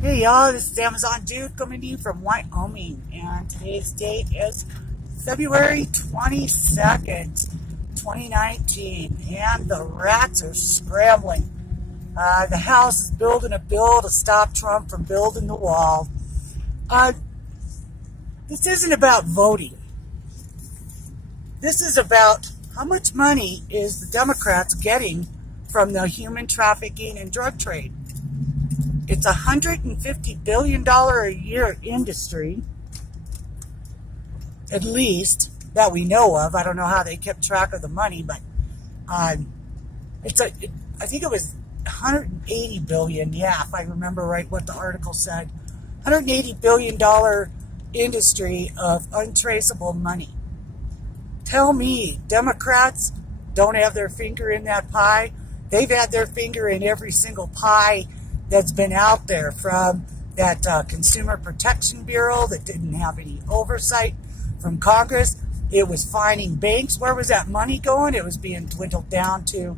Hey y'all, this is Amazon Dude coming to you from Wyoming, and today's date is February 22nd, 2019, and the rats are scrambling. The House is building a bill to stop Trump from building the wall. This isn't about voting. This is about how much money is the Democrats getting from the human trafficking and drug trade. It's a $150 billion a year industry, at least, that we know of. I don't know how they kept track of the money, but I think it was $180 billion, yeah, if I remember right what the article said. $180 billion industry of untraceable money. Tell me, Democrats don't have their finger in that pie? They've had their finger in every single pie that's been out there, from that Consumer Protection Bureau that didn't have any oversight from Congress. It was fining banks. Where was that money going? It was being dwindled down to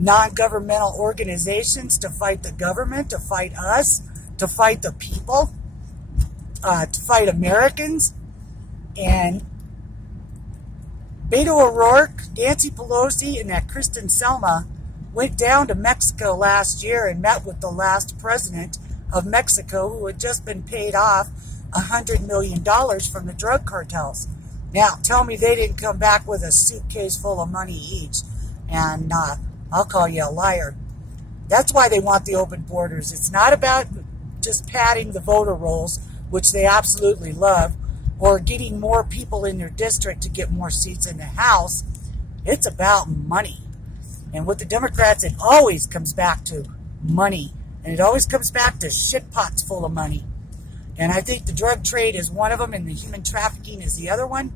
non-governmental organizations to fight the government, to fight us, to fight the people, to fight Americans. And Beto O'Rourke, Nancy Pelosi, and that Kristen Selma went down to Mexico last year and met with the last president of Mexico, who had just been paid off $100 million from the drug cartels. Now, tell me they didn't come back with a suitcase full of money each, and I'll call you a liar. That's why they want the open borders. It's not about just padding the voter rolls, which they absolutely love, or getting more people in their district to get more seats in the House. It's about money. And with the Democrats, it always comes back to money. And it always comes back to shit pots full of money. And I think the drug trade is one of them, and the human trafficking is the other one.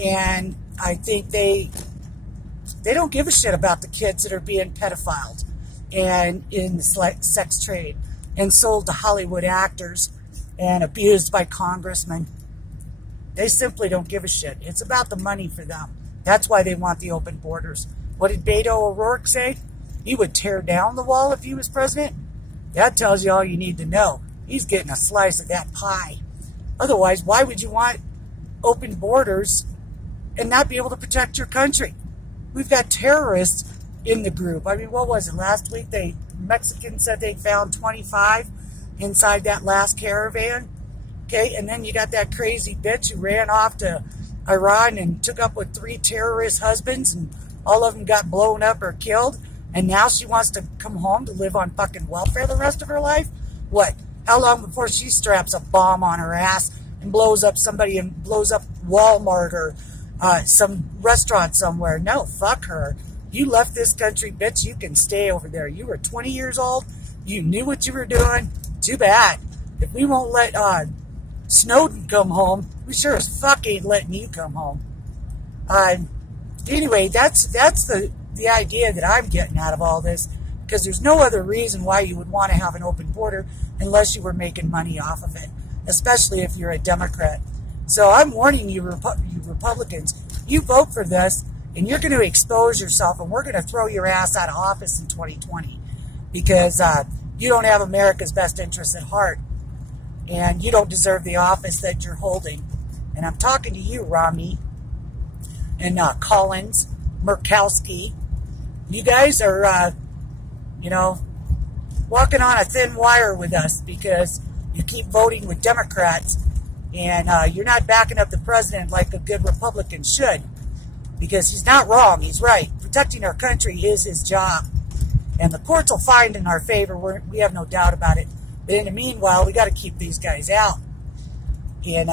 And I think they don't give a shit about the kids that are being pedophiled and in the sex trade and sold to Hollywood actors and abused by congressmen. They simply don't give a shit. It's about the money for them. That's why they want the open borders. What did Beto O'Rourke say? He would tear down the wall if he was president? That tells you all you need to know. He's getting a slice of that pie. Otherwise, why would you want open borders and not be able to protect your country? We've got terrorists in the group. I mean, what was it? Last week, Mexicans said they found 25 inside that last caravan. Okay, and then you got that crazy bitch who ran off to Iran and took up with 3 terrorist husbands, and all of them got blown up or killed, and now she wants to come home to live on fucking welfare the rest of her life? What? How long before she straps a bomb on her ass and blows up somebody and blows up Walmart or some restaurant somewhere? No, fuck her. You left this country, bitch. You can stay over there. You were 20 years old. You knew what you were doing. Too bad. If we won't let Snowden come home, we sure as fuck ain't letting you come home. Anyway, that's the idea that I'm getting out of all this, because there's no other reason why you would want to have an open border unless you were making money off of it, especially if you're a Democrat. So I'm warning you, you Republicans, you vote for this, and you're going to expose yourself, and we're going to throw your ass out of office in 2020, because you don't have America's best interests at heart, and you don't deserve the office that you're holding. And I'm talking to you, Romney, and Collins, Murkowski. You guys are, walking on a thin wire with us, because you keep voting with Democrats, and you're not backing up the president like a good Republican should, because he's not wrong, he's right. Protecting our country is his job, and the courts will find in our favor. We have no doubt about it. But in the meanwhile, we got to keep these guys out. And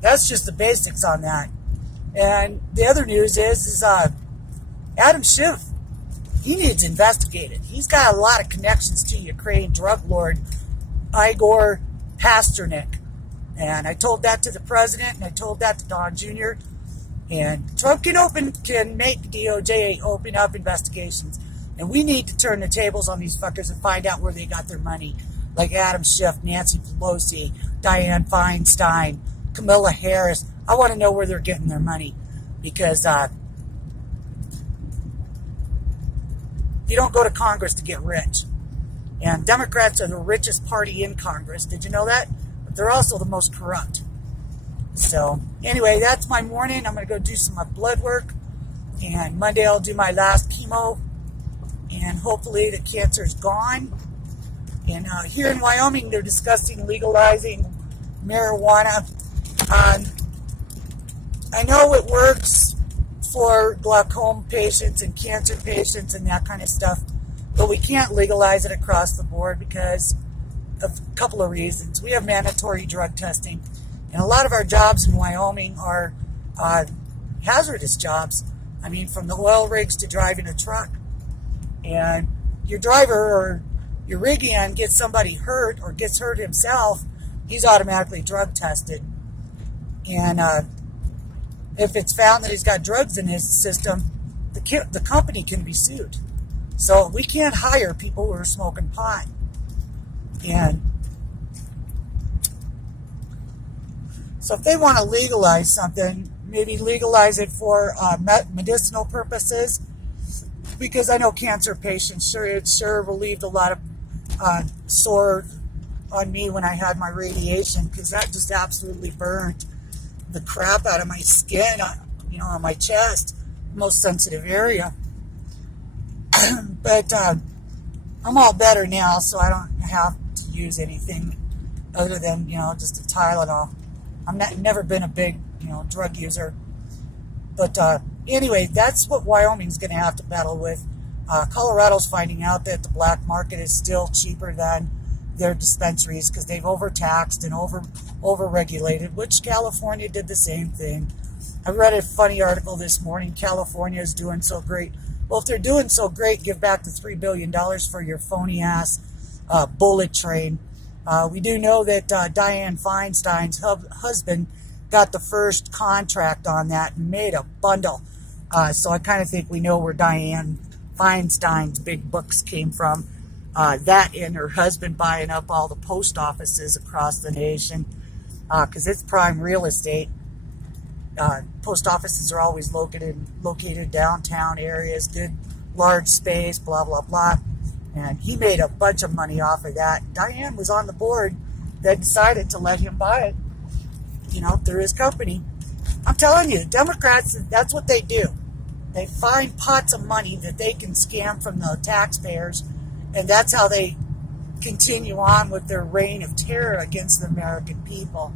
that's just the basics on that. And the other news is Adam Schiff, he needs investigated. He's got a lot of connections to Ukraine drug lord Igor Pasternak. And I told that to the president, and I told that to Don Jr. And Trump can make DOJ open up investigations. And we need to turn the tables on these fuckers and find out where they got their money. Like Adam Schiff, Nancy Pelosi, Dianne Feinstein, Kamala Harris. I want to know where they're getting their money, because You don't go to Congress to get rich. And Democrats are the richest party in Congress. Did you know that? But they're also the most corrupt. So, anyway, that's my morning. I'm going to go do some blood work. And Monday I'll do my last chemo. And hopefully the cancer's gone. And here in Wyoming, they're discussing legalizing marijuana. I know it works for glaucoma patients and cancer patients and that kind of stuff, but we can't legalize it across the board because of a couple of reasons. We have mandatory drug testing, and a lot of our jobs in Wyoming are hazardous jobs. I mean, from the oil rigs to driving a truck. And your driver or your rig hand gets somebody hurt or gets hurt himself, he's automatically drug tested. And if it's found that he's got drugs in his system, the company can be sued. So we can't hire people who are smoking pot. And so if they want to legalize something, maybe legalize it for medicinal purposes, because I know cancer patients, it sure relieved a lot of sore on me when I had my radiation, because that just absolutely burned the crap out of my skin, you know, on my chest, most sensitive area. But I'm all better now, so I don't have to use anything other than, you know, just a Tylenol. Never been a big, you know, drug user. But anyway, that's what Wyoming's going to have to battle with. Colorado's finding out that the black market is still cheaper than their dispensaries because they've overtaxed and over-regulated, which California did the same thing. I read a funny article this morning. California is doing so great. Well, if they're doing so great, give back the $3 billion for your phony-ass bullet train. We do know that Dianne Feinstein's husband got the first contract on that and made a bundle. So I kind of think we know where Dianne Feinstein's big bucks came from. That and her husband buying up all the post offices across the nation, because it's prime real estate. Post offices are always located downtown areas, good large space, blah, blah, blah. And he made a bunch of money off of that. Dianne was on the board that decided to let him buy it, you know, through his company. I'm telling you, Democrats, that's what they do. They find pots of money that they can scam from the taxpayers, and that's how they continue on with their reign of terror against the American people,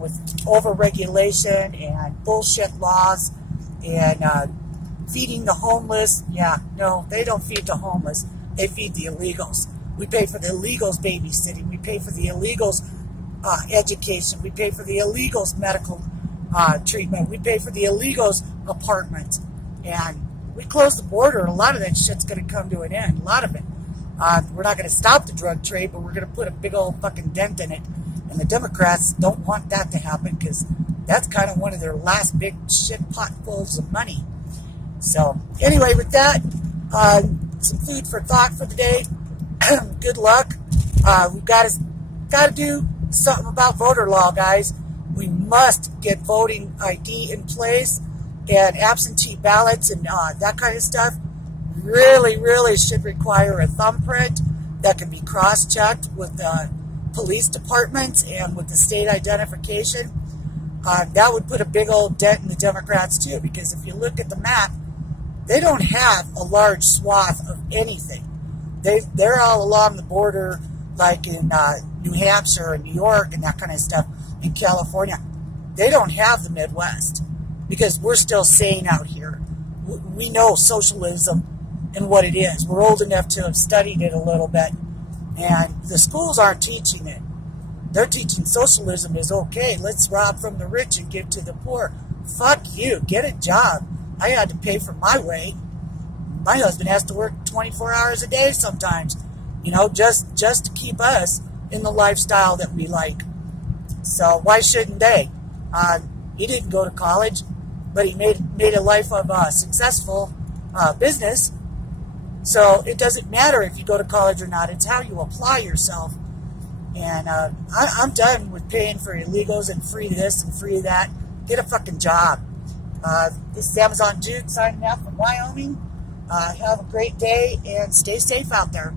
with over-regulation and bullshit laws and feeding the homeless. Yeah, no, they don't feed the homeless. They feed the illegals. We pay for the illegals babysitting. We pay for the illegals education. We pay for the illegals medical treatment. We pay for the illegals apartments. And we close the border, and a lot of that shit's going to come to an end. A lot of it. We're not going to stop the drug trade, but we're going to put a big old fucking dent in it. And the Democrats don't want that to happen because that's kind of one of their last big shit potfuls of money. So, anyway, with that, some food for thought for the day. Good luck. We've got to do something about voter law, guys. We must get voting ID in place, and absentee ballots and that kind of stuff really, really should require a thumbprint that can be cross-checked with the police departments and with the state identification. That would put a big old dent in the Democrats, too, because if you look at the map, they don't have a large swath of anything. They're all along the border, like in New Hampshire and New York and that kind of stuff, in California. They don't have the Midwest because we're still sane out here. We know socialism and what it is. We're old enough to have studied it a little bit, and the schools aren't teaching it. They're teaching socialism is okay. Let's rob from the rich and give to the poor. Fuck you. Get a job. I had to pay for my way. My husband has to work 24 hours a day sometimes, you know, just to keep us in the lifestyle that we like. So why shouldn't they? He didn't go to college, but he made a life of successful business. So it doesn't matter if you go to college or not. It's how you apply yourself. And I'm done with paying for illegals and free this and free that. Get a fucking job. This is Amazon Jude signing out from Wyoming. Have a great day and stay safe out there.